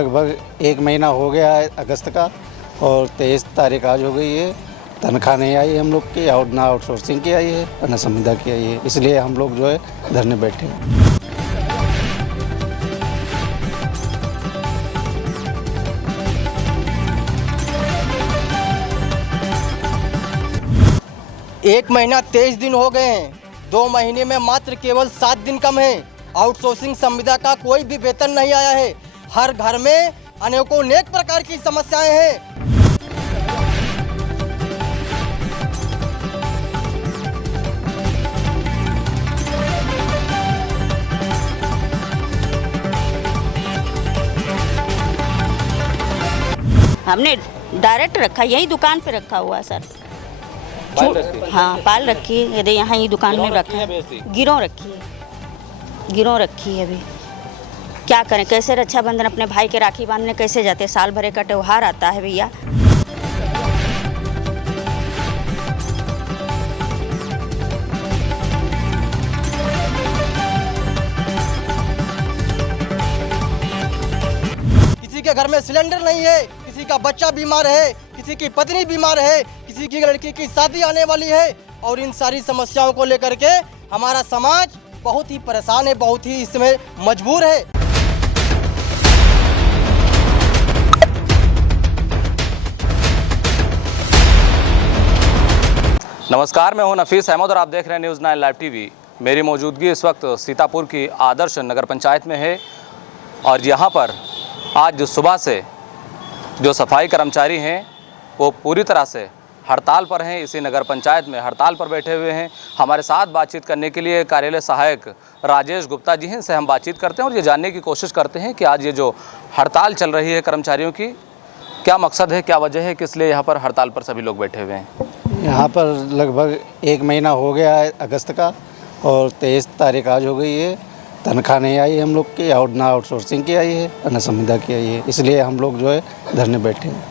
लगभग 1 महीना हो गया है अगस्त का, और 23 तारीख आज हो गई है। तनख्वाह नहीं आई हम लोग की, और ना आउटसोर्सिंग की आई है, ना संविदा की आई है। इसलिए हम लोग जो है धरने बैठे हैं। एक महीना 23 दिन हो गए हैं। 2 महीने में मात्र केवल 7 दिन कम है। आउटसोर्सिंग संविदा का कोई भी वेतन नहीं आया है। हर घर में अनेक प्रकार की समस्याएं हैं। हमने डायरेक्ट रखा, यही दुकान पे रखा हुआ है सर। हाँ, पाल रखी है, यदि यहाँ ही दुकान में रखा है। गिरों रखी है अभी। क्या करें, कैसे रक्षाबंधन अपने भाई के राखी बांधने कैसे जाते? साल भरे का त्योहार आता है भैया। किसी के घर में सिलेंडर नहीं है, किसी का बच्चा बीमार है, किसी की पत्नी बीमार है, किसी की लड़की की शादी आने वाली है, और इन सारी समस्याओं को लेकर के हमारा समाज बहुत ही परेशान है, बहुत ही इसमें मजबूर है। नमस्कार, मैं हूं नफीस अहमद और आप देख रहे हैं न्यूज़ 9 लाइव टीवी। मेरी मौजूदगी इस वक्त सीतापुर की आदर्श नगर पंचायत में है, और यहाँ पर आज सुबह से जो सफाई कर्मचारी हैं वो पूरी तरह से हड़ताल पर हैं। इसी नगर पंचायत में हड़ताल पर बैठे हुए हैं। हमारे साथ बातचीत करने के लिए कार्यालय सहायक राजेश गुप्ता जी हैं, इनसे हम बातचीत करते हैं और ये जानने की कोशिश करते हैं कि आज ये जो हड़ताल चल रही है कर्मचारियों की, क्या मकसद है, क्या वजह है, किस लिए यहाँ पर हड़ताल पर सभी लोग बैठे हुए हैं। यहाँ पर लगभग 1 महीना हो गया है अगस्त का, और 23 तारीख आज हो गई है। तनख्वाह नहीं आई हम लोग की, और ना आउटसोर्सिंग की आई है, ना संविदा की आई है। इसलिए हम लोग जो है धरने बैठे हैं।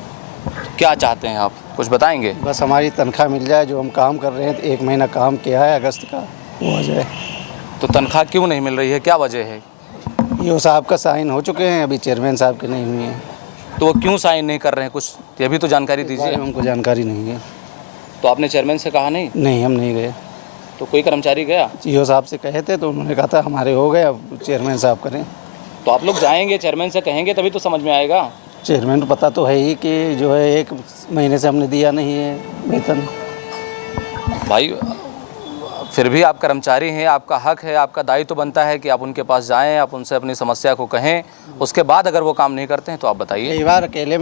क्या चाहते हैं आप, कुछ बताएंगे? बस हमारी तनख्वाह मिल जाए, जो हम काम कर रहे हैं। 1 महीना काम किया है अगस्त का, वो आ जाए। तो तनख्वाह क्यों नहीं मिल रही है, क्या वजह है? ये साहब का साइन हो चुके हैं, अभी चेयरमैन साहब के नहीं हुए हैं। तो वो क्यों साइन नहीं कर रहे हैं, कुछ ये भी तो जानकारी दीजिए। हमको जानकारी नहीं है। तो आपने चेयरमैन से कहा नहीं? नहीं, हम नहीं गए। तो कोई कर्मचारी गया? सीईओ साहब से कहे थे, तो उन्होंने कहा था हमारे हो गए, अब चेयरमैन साहब करें। तो आप लोग जाएंगे, चेयरमैन से कहेंगे, तभी तो समझ में आएगा। चेयरमैन को पता तो है ही कि जो है 1 महीने से हमने दिया नहीं है वेतन। भाई फिर भी आप कर्मचारी हैं, आपका हक है, आपका दायित्व तो बनता है कि आप उनके पास जाएं, आप उनसे अपनी समस्या को कहें। उसके बाद अगर वो काम नहीं करते हैं तो आप बताइए। कई बार अकेले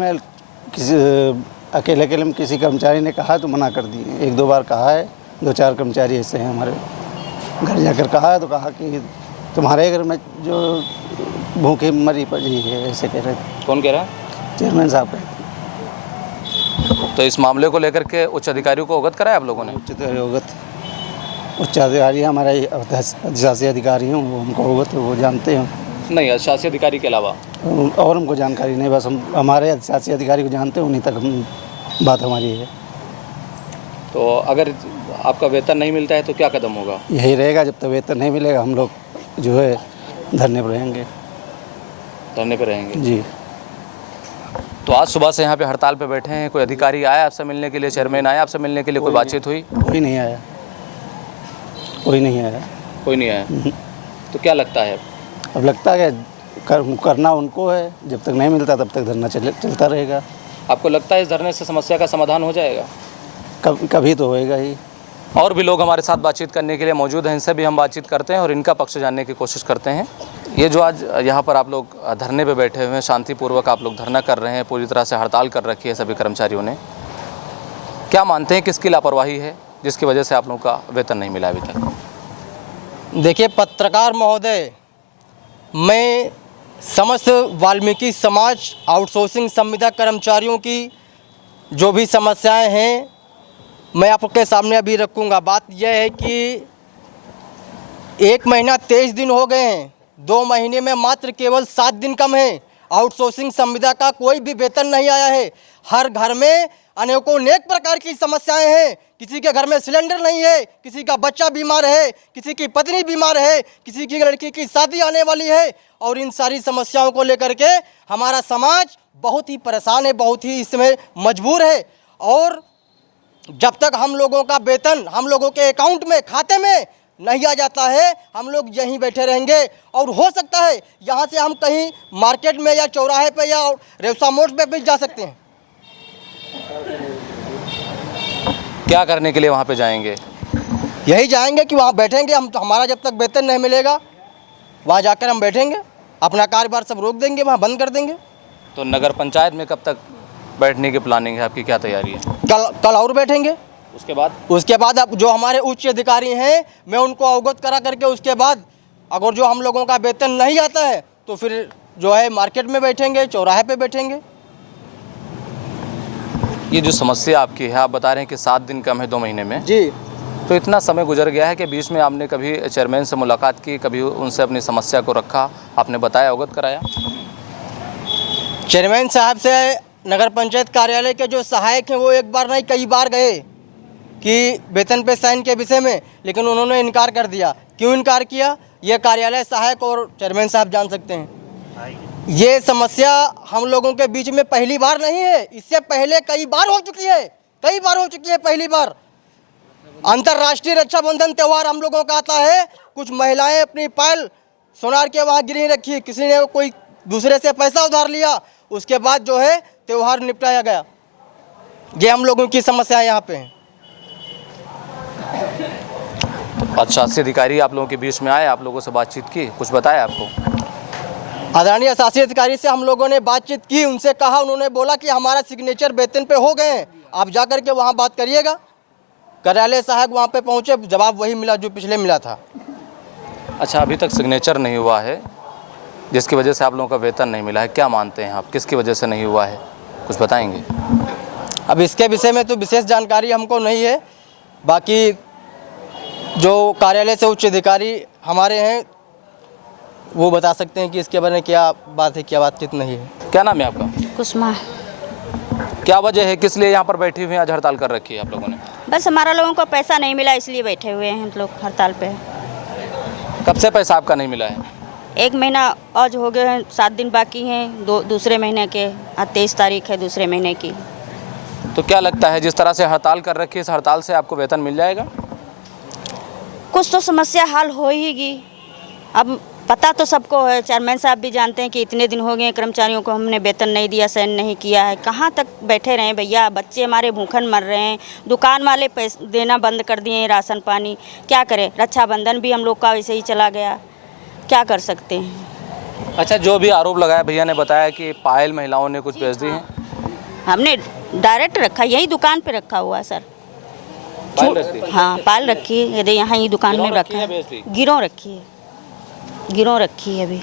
में किसी कर्मचारी ने कहा तो मना कर दिए। 1-2 बार कहा है, 2-4 कर्मचारी ऐसे हैं हमारे। घर जाकर कहा है तो कहा कि तुम्हारे घर में जो भूखे मरी पड़ी है, ऐसे कह रहे थे। कौन कह रहा है? चेयरमैन साहब कहते। तो इस मामले को लेकर के उच्च अधिकारियों को अवगत कराया आप लोगों ने? उच्च अधिकारी हमारे अधिशासी अधिकारी हैं, वो हमको अवगत है, वो जानते हैं। नहीं, अधिशासी अधिकारी के अलावा और हमको जानकारी नहीं, बस हम हमारे अधिशासी अधिकारी को जानते हैं, उन्हीं तक बात हमारी है। तो अगर आपका वेतन नहीं मिलता है तो क्या कदम होगा? यही रहेगा, जब तक वेतन नहीं मिलेगा हम लोग जो है धरने पर रहेंगे। धरने पर रहेंगे जी। तो आज सुबह से यहाँ पे हड़ताल पे बैठे हैं। कोई अधिकारी आया आपसे मिलने के लिए, चेयरमैन आया आपसे मिलने के लिए, कोई बातचीत हुई? कोई नहीं आया, कोई नहीं आया। कोई नहीं आया। तो क्या लगता है अब लगता है कि करना उनको है, जब तक नहीं मिलता तब तक धरना चलता रहेगा। आपको लगता है इस धरने से समस्या का समाधान हो जाएगा? कभी तो होएगा ही। और भी लोग हमारे साथ बातचीत करने के लिए मौजूद हैं, इनसे भी हम बातचीत करते हैं और इनका पक्ष जानने की कोशिश करते हैं। ये जो आज यहाँ पर आप लोग धरने पे बैठे हुए हैं, शांतिपूर्वक आप लोग धरना कर रहे हैं, पूरी तरह से हड़ताल कर रखी है सभी कर्मचारियों ने, क्या मानते हैं किसकी लापरवाही है जिसकी वजह से आप लोगों का वेतन नहीं मिला अभी तक? देखिए पत्रकार महोदय, मैं समस्त वाल्मीकि समाज आउटसोर्सिंग संविदा कर्मचारियों की जो भी समस्याएं हैं मैं आपके सामने अभी रखूंगा। बात यह है कि 1 महीना 23 दिन हो गए हैं। 2 महीने में मात्र केवल 7 दिन कम है। आउटसोर्सिंग संविदा का कोई भी वेतन नहीं आया है। हर घर में अनेकों नेक प्रकार की समस्याएं हैं। किसी के घर में सिलेंडर नहीं है, किसी का बच्चा बीमार है, किसी की पत्नी बीमार है, किसी की लड़की की शादी आने वाली है, और इन सारी समस्याओं को लेकर के हमारा समाज बहुत ही परेशान है, बहुत ही इसमें मजबूर है। और जब तक हम लोगों का वेतन हम लोगों के अकाउंट में, खाते में नहीं आ जाता है, हम लोग यहीं बैठे रहेंगे। और हो सकता है यहाँ से हम कहीं मार्केट में या चौराहे पे या रेवसा मोड़ पे भी जा सकते हैं। क्या करने के लिए वहाँ पे जाएंगे? यही जाएंगे कि वहाँ बैठेंगे हम, तो हमारा जब तक वेतन नहीं मिलेगा वहाँ जाकर हम बैठेंगे, अपना कारोबार सब रोक देंगे, वहाँ बंद कर देंगे। तो नगर पंचायत में कब तक बैठने की प्लानिंग है आपकी, क्या तैयारी है? कल और बैठेंगे। उसके बाद अब जो हमारे उच्च अधिकारी हैं मैं उनको अवगत करा करके उसके बाद अगर जो हम लोगों का वेतन नहीं आता है तो फिर जो है मार्केट में बैठेंगे, चौराहे पे बैठेंगे। ये जो समस्या आपकी है, आप बता रहे हैं कि 7 दिन कम है 2 महीने में जी। तो इतना समय गुजर गया है कि बीच में आपने कभी चेयरमैन से मुलाकात की, कभी उनसे अपनी समस्या को रखा, आपने बताया, अवगत कराया? चेयरमैन साहब से नगर पंचायत कार्यालय के जो सहायक हैं वो एक बार नहीं कई बार गए कि वेतन पे साइन के विषय में, लेकिन उन्होंने इनकार कर दिया। क्यों इनकार किया ये कार्यालय सहायक और चेयरमैन साहब जान सकते हैं। ये समस्या हम लोगों के बीच में पहली बार नहीं है, इससे पहले कई बार हो चुकी है, पहली बार। अंतर्राष्ट्रीय रक्षाबंधन त्यौहार हम लोगों का आता है, कुछ महिलाएं अपनी पायल सोनार के वहाँ गिरवी रखी, किसी ने कोई दूसरे से पैसा उधार लिया, उसके बाद जो है त्यौहार निपटाया गया। ये हम लोगों की समस्या यहाँ पे है। शासी अधिकारी आप लोगों के बीच में आए, आप लोगों से बातचीत की, कुछ बताया आपको? आदरणीय शासी अधिकारी से हम लोगों ने बातचीत की, उनसे कहा, उन्होंने बोला कि हमारा सिग्नेचर वेतन पे हो गए हैं, आप जा कर के वहाँ बात करिएगा। कार्यालय सहायक वहाँ पे पहुँचे, जवाब वही मिला जो पिछले मिला था। अच्छा, अभी तक सिग्नेचर नहीं हुआ है जिसकी वजह से आप लोगों का वेतन नहीं मिला है, क्या मानते हैं आप, किसकी वजह से नहीं हुआ है, कुछ बताएंगे? अब इसके विषय में तो विशेष जानकारी हमको नहीं है, बाकी जो कार्यालय से उच्च अधिकारी हमारे हैं वो बता सकते हैं कि इसके बारे में क्या बात है, क्या बातचीत नहीं है। क्या नाम है आपका? कुसुमा। क्या वजह है, किस लिए यहाँ पर बैठी हुई हैं, आज हड़ताल कर रखी है आप लोगों ने? बस हमारा लोगों को पैसा नहीं मिला इसलिए बैठे हुए हैं हम लोग हड़ताल पे। कब से पैसा आपका नहीं मिला है? 1 महीना आज हो गए हैं, 7 दिन बाकी हैं दूसरे महीने के। आज 23 तारीख है दूसरे महीने की। तो क्या लगता है जिस तरह से हड़ताल कर रखी है, इस हड़ताल से आपको वेतन मिल जाएगा? कुछ तो समस्या हल हो हीगी। अब पता तो सबको है, चेयरमैन साहब भी जानते हैं कि इतने दिन हो गए कर्मचारियों को हमने वेतन नहीं दिया, साइन नहीं किया है। कहाँ तक बैठे रहें भैया, बच्चे हमारे भूखन मर रहे हैं, दुकान वाले पैसे देना बंद कर दिए हैं, राशन पानी क्या करें। रक्षाबंधन भी हम लोग का वैसे ही चला गया, क्या कर सकते हैं। अच्छा, जो भी आरोप लगाया भैया ने बताया कि पायल महिलाओं ने कुछ बेच दी है, हमने डायरेक्ट रखा, यही दुकान पे रखा हुआ सर। हाँ, पाल रखी है, यदि यहाँ ही दुकान में रखा है, गिरों रखी है अभी।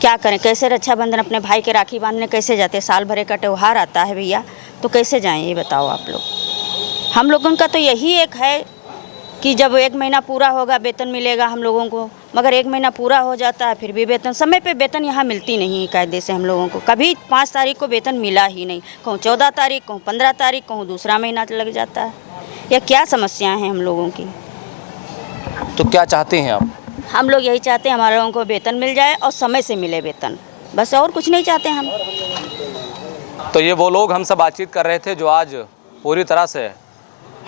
क्या करें, कैसे रक्षाबंधन अपने भाई के राखी बांधने कैसे जाते, साल भरे का त्यौहार आता है भैया, तो कैसे जाएं ये बताओ आप लोग। हम लोगों का तो यही एक है कि जब 1 महीना पूरा होगा वेतन मिलेगा हम लोगों को, मगर 1 महीना पूरा हो जाता है फिर भी वेतन समय पे वेतन यहाँ मिलती नहीं है कायदे से हम लोगों को। कभी 5 तारीख को वेतन मिला ही नहीं, कहूँ 14 तारीख, कहूँ 15 तारीख, कहूँ दूसरा महीना लग जाता है। यह क्या समस्याएं हैं हम लोगों की। तो क्या चाहते हैं आप? हम लोग यही चाहते हैं हमारे लोगों को वेतन मिल जाए और समय से मिले वेतन, बस और कुछ नहीं चाहते हम। तो ये वो लोग हमसे बातचीत कर रहे थे जो आज पूरी तरह से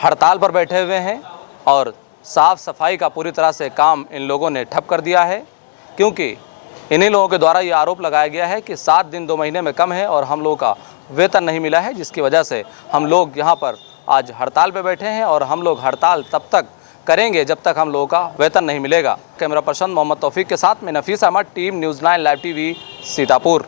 हड़ताल पर बैठे हुए हैं और साफ़ सफाई का पूरी तरह से काम इन लोगों ने ठप कर दिया है, क्योंकि इन्हीं लोगों के द्वारा ये आरोप लगाया गया है कि 7 दिन 2 महीने में कम है और हम लोगों का वेतन नहीं मिला है, जिसकी वजह से हम लोग यहाँ पर आज हड़ताल पर बैठे हैं और हम लोग हड़ताल तब तक करेंगे जब तक हम लोगों का वेतन नहीं मिलेगा। कैमरा पर्सन मोहम्मद तौफीक के साथ में Nafees Ahmad, team news 9 live TV, Sitapur.